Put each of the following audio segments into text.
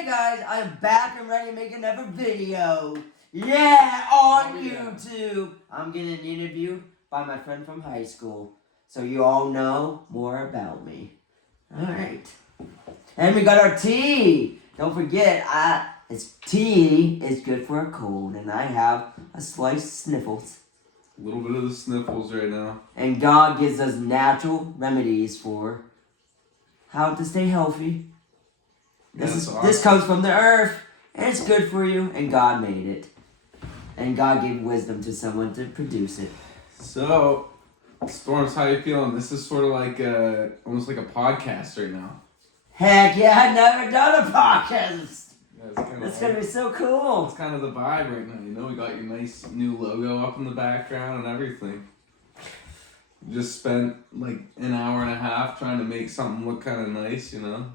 Hey guys, I'm back and ready to make another video. Yeah, on YouTube. I'm getting interviewed by my friend from high school. So you all know more about me. Alright. And we got our tea. Don't forget, tea is good for a cold. And I have a slight sniffles. A little bit of the sniffles right now. And God gives us natural remedies for how to stay healthy. This comes from the earth, and it's good for you, and God made it. And God gave wisdom to someone to produce it. So, Storms, how you feeling? This is sort of like almost like a podcast right now. Heck yeah, I've never done a podcast. Yeah, That's going to be so cool. It's kind of the vibe right now, you know? We got your nice new logo up in the background and everything. We just spent like an hour and a half trying to make something look kind of nice, you know?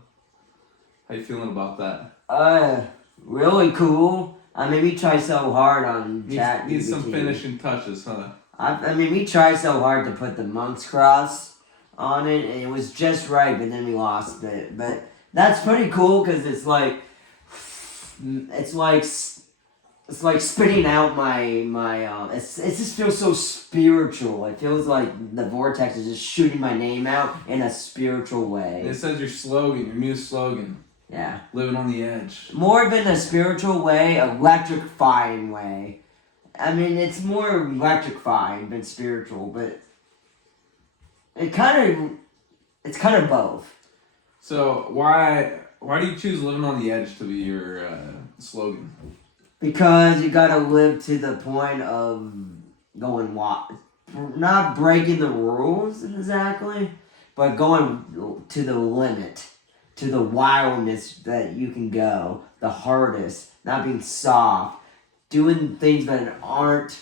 How you feeling about that? Really cool. I mean, we try so hard on ChatGPT. Need some finishing touches, huh? I mean, we tried so hard to put the monk's cross on it, and it was just right, but then we lost it. But that's pretty cool because it's like spitting out my it just feels so spiritual. It feels like the vortex is just shooting my name out in a spiritual way. And it says your slogan, your new slogan. Yeah. Living on the edge. More than a spiritual way, electrifying way. I mean, it's more electrifying than spiritual, but it's kind of both. So why do you choose living on the edge to be your slogan? Because you gotta live to the point of going not breaking the rules exactly, but going to the limit, to the wildness that you can go, the hardest, not being soft, doing things that aren't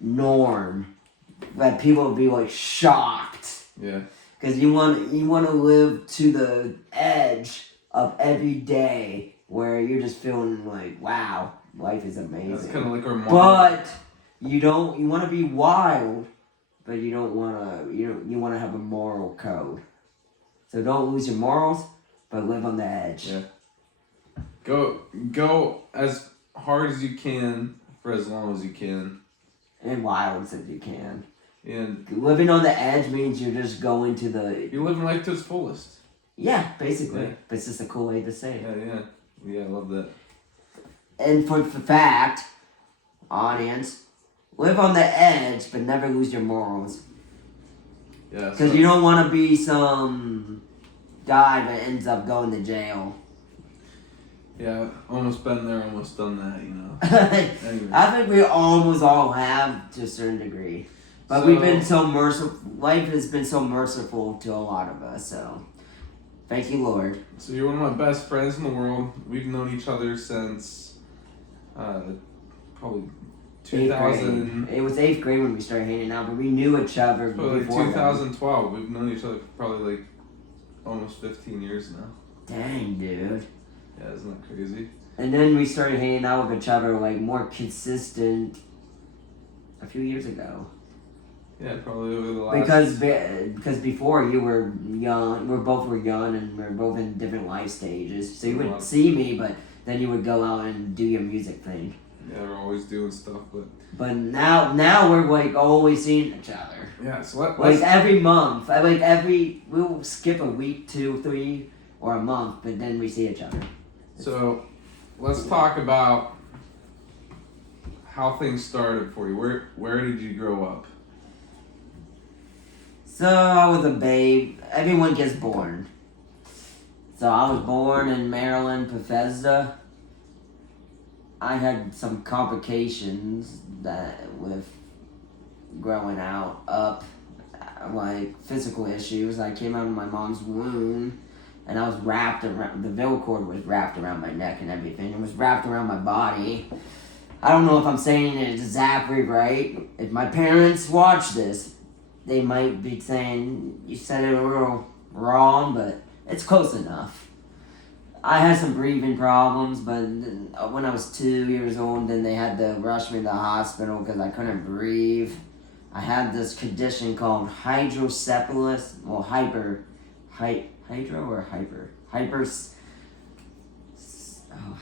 norm, that people will be like shocked. Yeah. Because you want to live to the edge of every day where you're just feeling like, wow, life is amazing. That's kind of like our motto. But you want to be wild, but you don't want to, you want to have a moral code. So don't lose your morals, but live on the edge. Yeah. Go as hard as you can for as long as you can. And wild as you can. And living on the edge means you're just going to the... You're living life to its fullest. Yeah, basically. Yeah. But it's just a cool way to say it. Yeah, I love that. And for fact, audience, live on the edge, but never lose your morals. Yeah. Because you don't want to be some guy that ends up going to jail. Yeah, almost been there, almost done that, you know. Anyway. I think we almost all have to a certain degree. But we've been so merciful. Life has been so merciful to a lot of us, so thank you, Lord. So you're one of my best friends in the world. We've known each other since probably 2000. It was 8th grade when we started hanging out, but we knew each other probably before 2012. We've known each other for probably like almost 15 years now. Dang, dude. Yeah, isn't that crazy? And then we started hanging out with each other like more consistent a few years ago. Yeah, probably over the last... Because before you were young, we both were young and we were both in different life stages. So you would see me, but then you would go out and do your music thing. Yeah, we're always doing stuff, but... But now we're like always seeing each other. Yeah, so like every month. We'll skip a week, 2, 3, or a month, but then we see each other. So, let's talk about how things started for you. Where did you grow up? So, I was a babe. Everyone gets born. So, I was born in Maryland, Bethesda. I had some complications with growing up, like physical issues. I came out of my mom's womb, and I was wrapped around, the umbilical cord was wrapped around my neck and everything. It was wrapped around my body. I don't know if I'm saying it exactly right. If my parents watch this, they might be saying, you said it a little wrong, but it's close enough. I had some breathing problems, but when I was 2 years old, then they had to rush me to the hospital because I couldn't breathe. I had this condition called hydrocephalus, well, hyper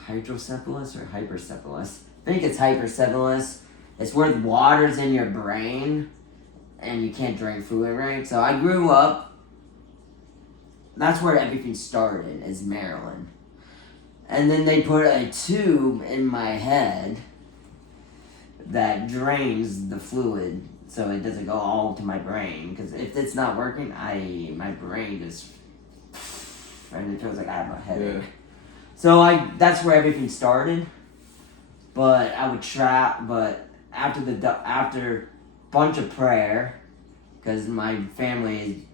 hydrocephalus or hypercephalus. I think it's hypercephalus. It's where the water's in your brain and you can't drink fluid, right? So I grew up, that's where everything started, is Maryland. And then they put a tube in my head that drains the fluid so it doesn't go all to my brain. Because if it's not working, my brain just, and it feels like I have a headache. Yeah. So that's where everything started. But I would but after bunch of prayer, because my family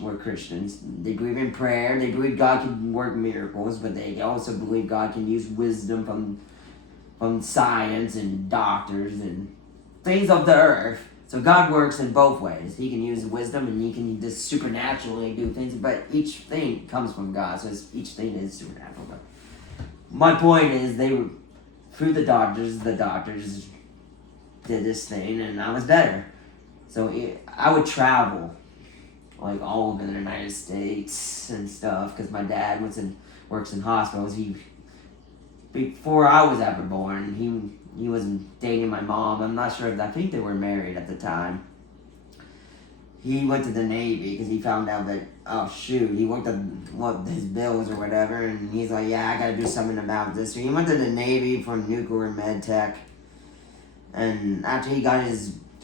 were Christians. They believe in prayer. They believe God can work miracles, but they also believe God can use wisdom from science and doctors and things of the earth. So God works in both ways. He can use wisdom and he can just supernaturally do things, but each thing comes from God, so each thing is supernatural. But my point is, they were through the doctors did this thing, and I was better. So I would travel, like all over the United States and stuff, because my dad works in hospitals. Before I was ever born, he was dating my mom. I'm not sure, I think they were married at the time. He went to the Navy because he found out that, he worked on his bills or whatever, and he's like, yeah, I gotta do something about this. So he went to the Navy for nuclear med tech, and after he got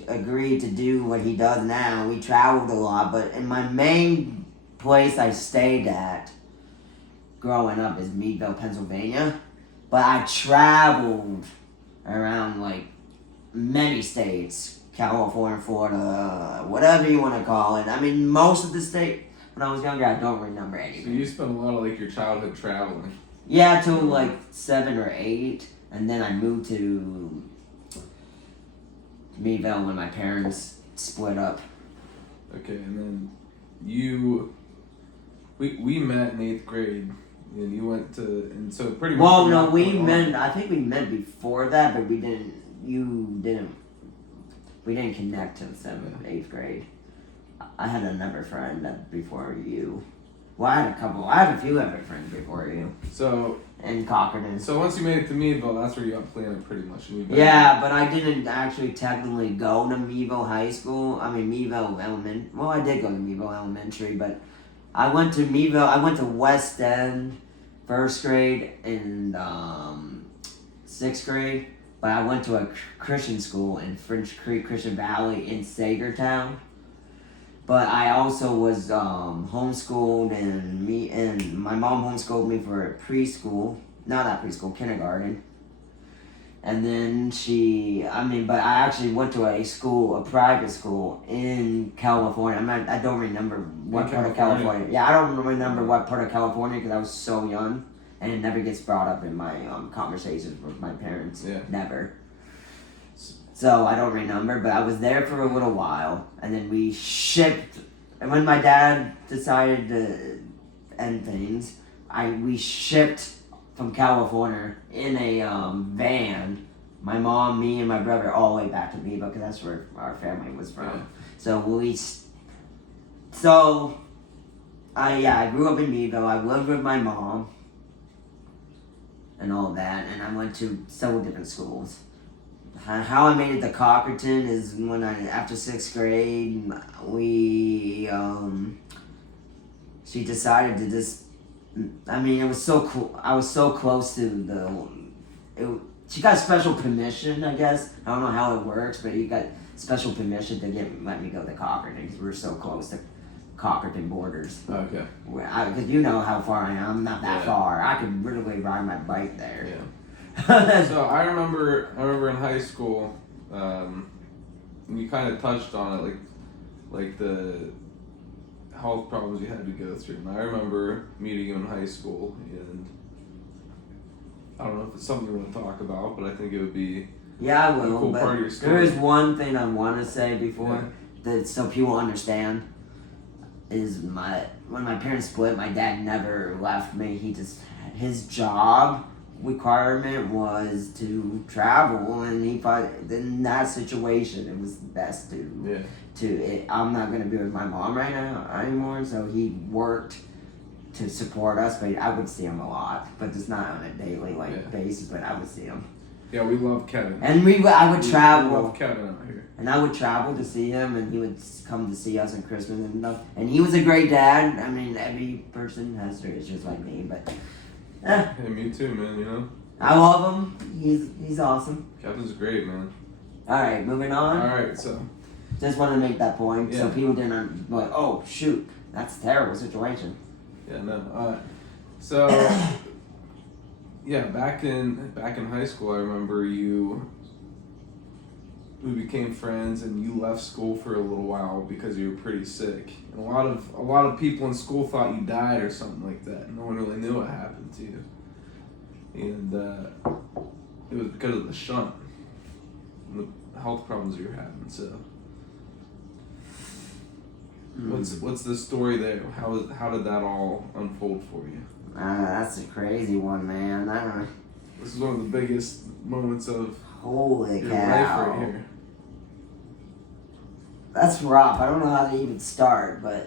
agreed to do what he does now, we traveled a lot, but in my main place I stayed at growing up is Meadville, Pennsylvania, but I traveled around like many states, California, Florida, whatever you want to call it. I mean, most of the state, when I was younger, I don't remember So anything. you spent a lot of like your childhood traveling. Yeah, till like 7 or 8, and then I moved to Meadville when my parents split up. Okay, and then we met in 8th grade, and you went to, and so pretty much. Well, no, I think we met before that, but we didn't connect till 7th, 8th grade. I had another friend before you. Well, I had a few other friends before you. So. In Cockerton. So once you made it to Meadville, that's where you got planted pretty much. Yeah, but I didn't actually technically go to Meadville High School. I mean, Meadville Elementary. Well, I did go to Meadville Elementary, but I went to Meadville. I went to West End, 1st grade and 6th grade. But I went to a Christian school in French Creek Christian Valley in Sagertown. But I also was homeschooled, and my mom homeschooled me for preschool. No, not preschool, kindergarten. And then but I actually went to a private school in California. I don't remember what part of California. Yeah, I don't remember what part of California because I was so young, and it never gets brought up in my conversations with my parents. Yeah. Never. So I don't remember, but I was there for a little while, and then we shipped. And when my dad decided to end things, we shipped from California in a van. My mom, me, and my brother all the way back to Meadville because that's where our family was from. Yeah. So I grew up in Meadville. I lived with my mom and all that, and I went to several different schools. How I made it to Cockerton is when after 6th grade, she decided to just, it was so cool. I was so close to she got special permission, I guess. I don't know how it works, but you got special permission to let me go to Cockerton because we were so close to Cockerton borders. Okay. Because you know how far I am. I'm not that far. I could literally ride my bike there. Yeah. So I remember in high school, you kind of touched on it, like the health problems you had to go through. And I remember meeting you in high school, and I don't know if it's something you want to talk about, but I think it would be I will. a cool but part of your story. there is one thing I want to say before that so people understand is when my parents split, my dad never left me. His job requirement was to travel, and he thought in that situation it was best I'm not going to be with my mom right now anymore, so he worked to support us, but I would see him a lot, but just not on a daily Yeah. basis. But I would see him, Yeah, we love Kevin. and I would We travel. love Kevin out here. And I would travel to see him, and he would come to see us on Christmas and stuff. And he was a great dad. I mean, every person has their issues like me, but Hey, me too, man. You know, I love him. He's awesome. Kevin's great, man. All right, moving on. All right, so Just want to make that point so Yeah. people didn't like, oh shoot, that's a terrible situation. yeah, no. So yeah, back in high school, I remember we became friends, and you left school for a little while because you were pretty sick. And a lot of people in school thought you died or something like that. No one really knew what happened to you, and it was because of the shunt, and the health problems you were having. So, what's the story there? How did that all unfold for you? That's a crazy one, man. I don't know. This is one of the biggest moments of Holy your cow. life right here. That's rough. I don't know how to even start, but